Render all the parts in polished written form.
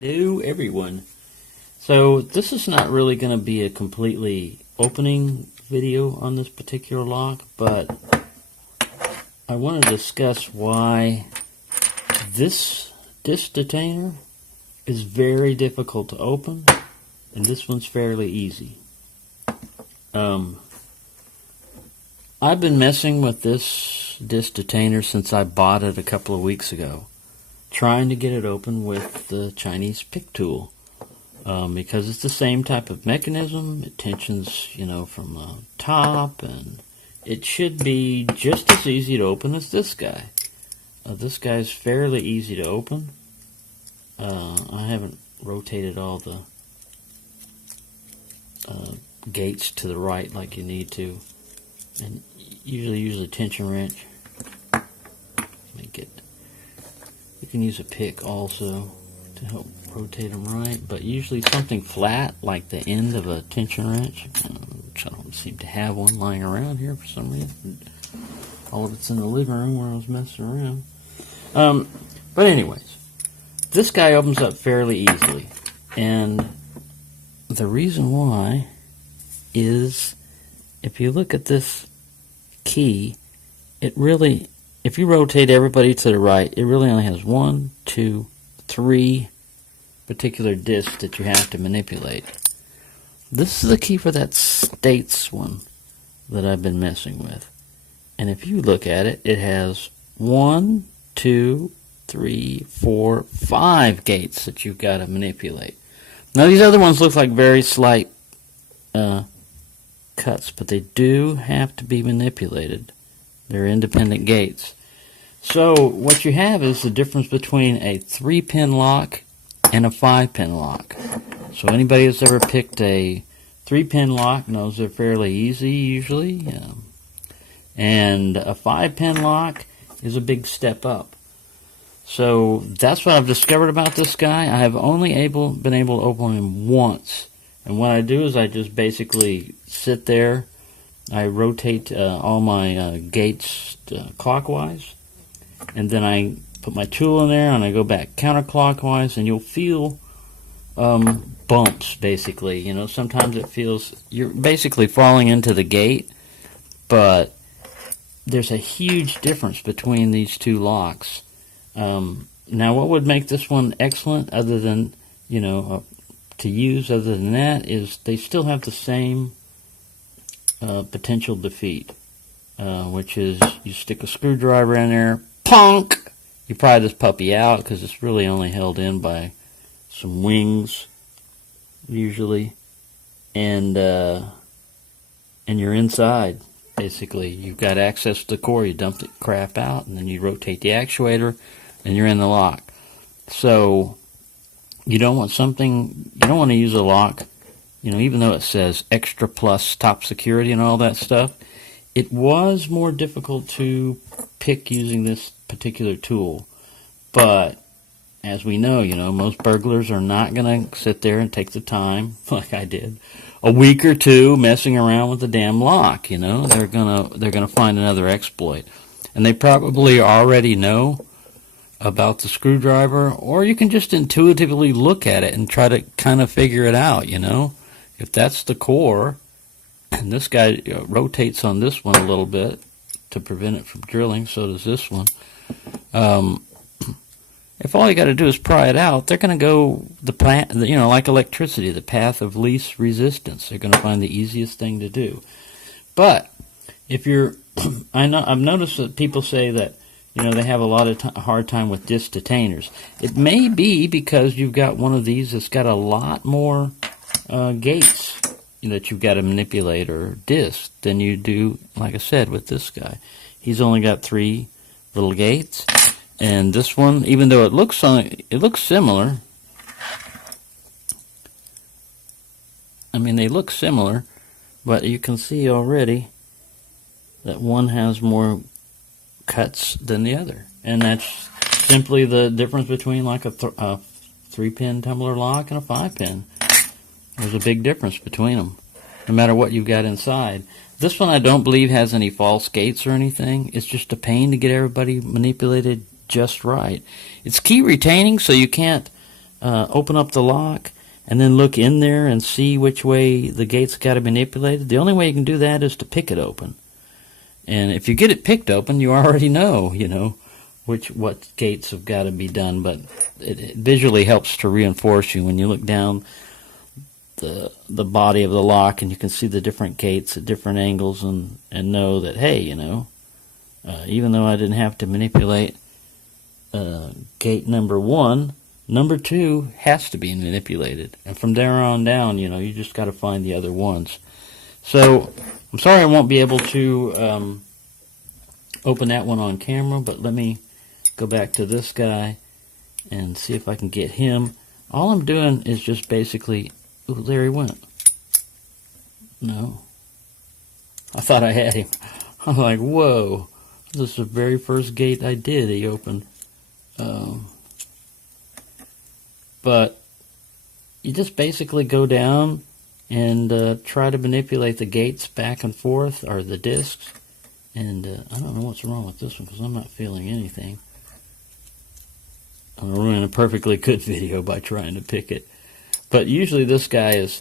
Hello everyone. So this is not really going to be a completely opening video on this particular lock, but I want to discuss why this disc detainer is very difficult to open and this one's fairly easy. I've been messing with this disc detainer since I bought it a couple of weeks ago, trying to get it open with the Chinese pick tool, because it's the same type of mechanism. It tensions, from the top, and it should be just as easy to open as this guy. This guy's fairly easy to open. I haven't rotated all the gates to the right like you need to, and usually use a tension wrench. Make it. You can use a pick also to help rotate them right, but usually something flat like the end of a tension wrench, which I don't seem to have one lying around here for some reason. All of it's in the living room where I was messing around. But anyways, this guy opens up fairly easily, and the reason why is if you look at this key, it really, if you rotate everybody to the right, it really only has 1, 2, 3 particular discs that you have to manipulate. This is the key for that States one that I've been messing with. And if you look at it, it has 1, 2, 3, 4, 5 gates that you've got to manipulate. Now these other ones look like very slight cuts, but they do have to be manipulated. They're independent gates. So what you have is the difference between a 3-pin lock and a 5-pin lock. So anybody that's ever picked a 3-pin lock knows they're fairly easy usually. And a 5-pin lock is a big step up. So that's what I've discovered about this guy. I have only been able to open him once. And what I do is I just basically sit there. I rotate all my gates clockwise, and then I put my tool in there and I go back counterclockwise, and you'll feel bumps basically. Sometimes it feels you're basically falling into the gate, but there's a huge difference between these two locks. Now what would make this one excellent other than, to use other than that is they still have the same potential defeat, which is you stick a screwdriver in there, punk! You pry this puppy out because it's really only held in by some wings, usually, and you're inside. Basically, you've got access to the core. You dump the crap out, and then you rotate the actuator, and you're in the lock. So you don't want to use a lock. Even though it says extra plus top security and all that stuff, it was more difficult to pick using this particular tool. But as we know, most burglars are not going to sit there and take the time, like I did, a week or two messing around with the damn lock. They're gonna find another exploit, and they probably already know about the screwdriver, or you can just intuitively look at it and try to kind of figure it out. If that's the core, and this guy rotates on this one a little bit to prevent it from drilling, so does this one. If all you got to do is pry it out, they're going to go the path, like electricity, the path of least resistance. They're going to find the easiest thing to do. But if you're, I've noticed that people say that they have a lot of hard time with disc detainers. It may be because you've got one of these that's got a lot more gates that you've got to manipulate, or discs, than you do, like I said, with this guy. He's only got 3 little gates, and this one, even though it looks similar, they look similar, but you can see already that one has more cuts than the other, and that's simply the difference between like a 3-pin tumbler lock and a 5-pin. There's a big difference between them, no matter what you've got inside. This one I don't believe has any false gates or anything. It's just a pain to get everybody manipulated just right. It's key retaining, so you can't open up the lock and then look in there and see which way the gate's got to be manipulated. The only way you can do that is to pick it open. And if you get it picked open, you already know, what gates have got to be done. But it visually helps to reinforce you when you look down the body of the lock and you can see the different gates at different angles and know that, hey, even though I didn't have to manipulate gate number 1, number 2 has to be manipulated. And from there on down, you just got to find the other ones. So I'm sorry I won't be able to open that one on camera, but let me go back to this guy and see if I can get him. All I'm doing is just basically, ooh, there he went. No. I thought I had him. I'm like, whoa. This is the very first gate I did, he opened. But you just basically go down and try to manipulate the gates back and forth, or the discs. And I don't know what's wrong with this one because I'm not feeling anything. I'm ruining a perfectly good video by trying to pick it. But usually this guy it's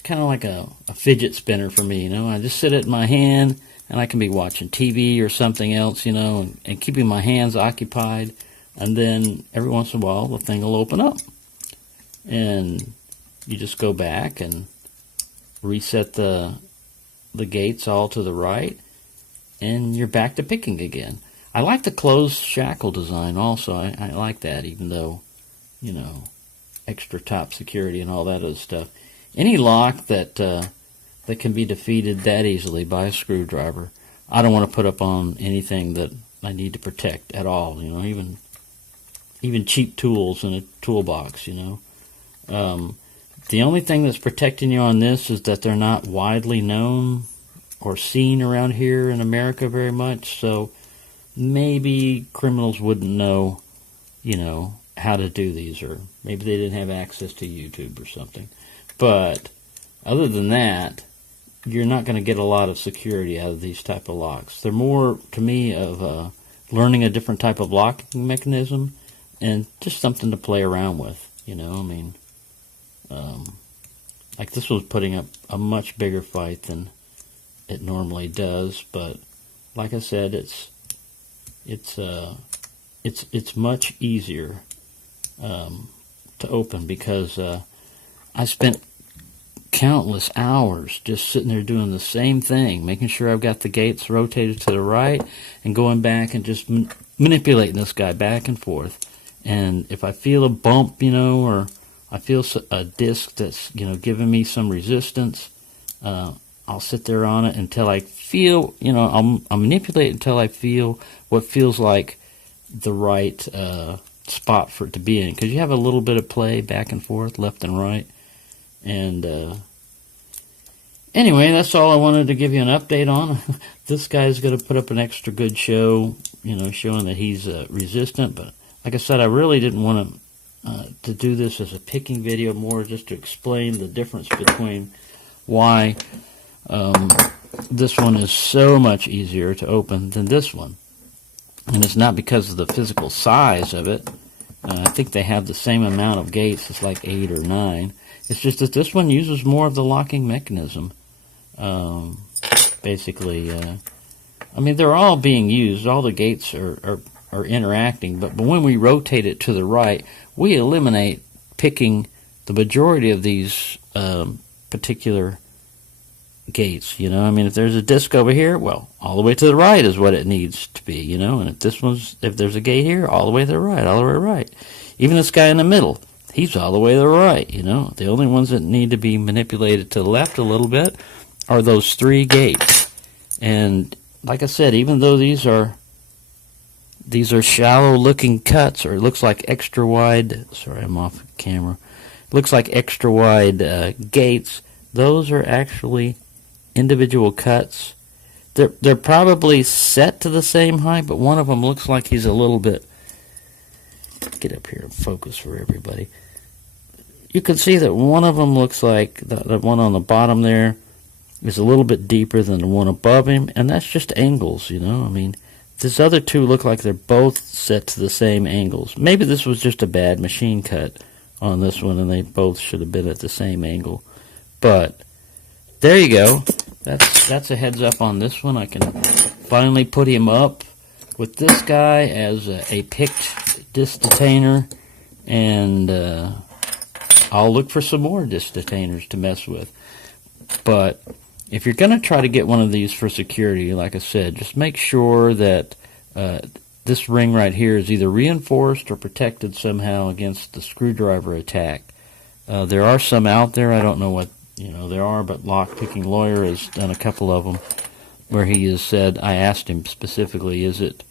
kind of like a fidget spinner for me, I just sit it in my hand and I can be watching TV or something else, and keeping my hands occupied. And then every once in a while the thing will open up. And you just go back and reset the gates all to the right, and you're back to picking again. I like the closed shackle design also. I like that, even though, extra top security and all that other stuff. Any lock that can be defeated that easily by a screwdriver, I don't want to put up on anything that I need to protect at all. Even cheap tools in a toolbox. The only thing that's protecting you on this is that they're not widely known or seen around here in America very much, so maybe criminals wouldn't know, how to do these, or maybe they didn't have access to YouTube or something. But other than that, you're not going to get a lot of security out of these type of locks. They're more, to me, of learning a different type of locking mechanism and just something to play around with, like this was putting up a much bigger fight than it normally does, but like I said, it's much easier to open because I spent countless hours just sitting there doing the same thing, making sure I've got the gates rotated to the right and going back and just manipulating this guy back and forth. And if I feel a bump, or I feel a disc that's, giving me some resistance, I'll sit there on it until I feel, I'll manipulate until I feel what feels like the right spot for it to be in. Because you have a little bit of play back and forth, left and right. And anyway, that's all I wanted to give you an update on. This guy's going to put up an extra good show, showing that he's resistant. But like I said, I really didn't want to do this as a picking video, more just to explain the difference between why this one is so much easier to open than this one. And it's not because of the physical size of it. I think they have the same amount of gates. It's like 8 or 9. It's just that this one uses more of the locking mechanism. Basically, I mean, they're all being used. All the gates are interacting. But when we rotate it to the right, we eliminate picking the majority of these particular gates. I mean, if there's a disc over here, well, all the way to the right is what it needs to be. And if there's a gate here, all the way to the right, all the way to the right. Even this guy in the middle, he's all the way to the right. The only ones that need to be manipulated to the left a little bit are those 3 gates. And like I said, even though these are shallow looking cuts, or it looks like extra wide, sorry, I'm off camera, looks like extra wide gates, those are actually individual cuts. They're probably set to the same height, but one of them looks like he's a little bit, get up here and focus for everybody. You can see that one of them looks like the one on the bottom there is a little bit deeper than the one above him, and that's just angles, I mean, these other 2 look like they're both set to the same angles. Maybe this was just a bad machine cut, on this one, and they both should have been at the same angle. But there you go. That's a heads up on this one. I can finally put him up with this guy as a picked disc detainer, and I'll look for some more disc detainers to mess with. But if you're going to try to get one of these for security, like I said, just make sure that this ring right here is either reinforced or protected somehow against the screwdriver attack. There are some out there. I don't know what there are, but Lockpicking Lawyer has done a couple of them where he has said, I asked him specifically, is it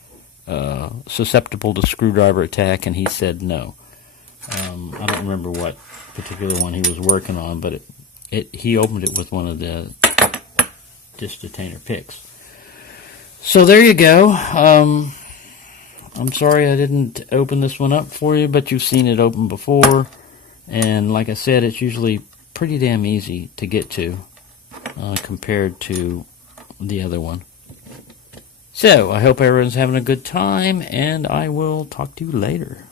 susceptible to screwdriver attack, and he said no. I don't remember what particular one he was working on, but he opened it with one of the disc detainer picks. So there you go. I'm sorry I didn't open this one up for you, but you've seen it open before, and like I said, it's usually pretty damn easy to get to compared to the other one. So I hope everyone's having a good time, and I will talk to you later.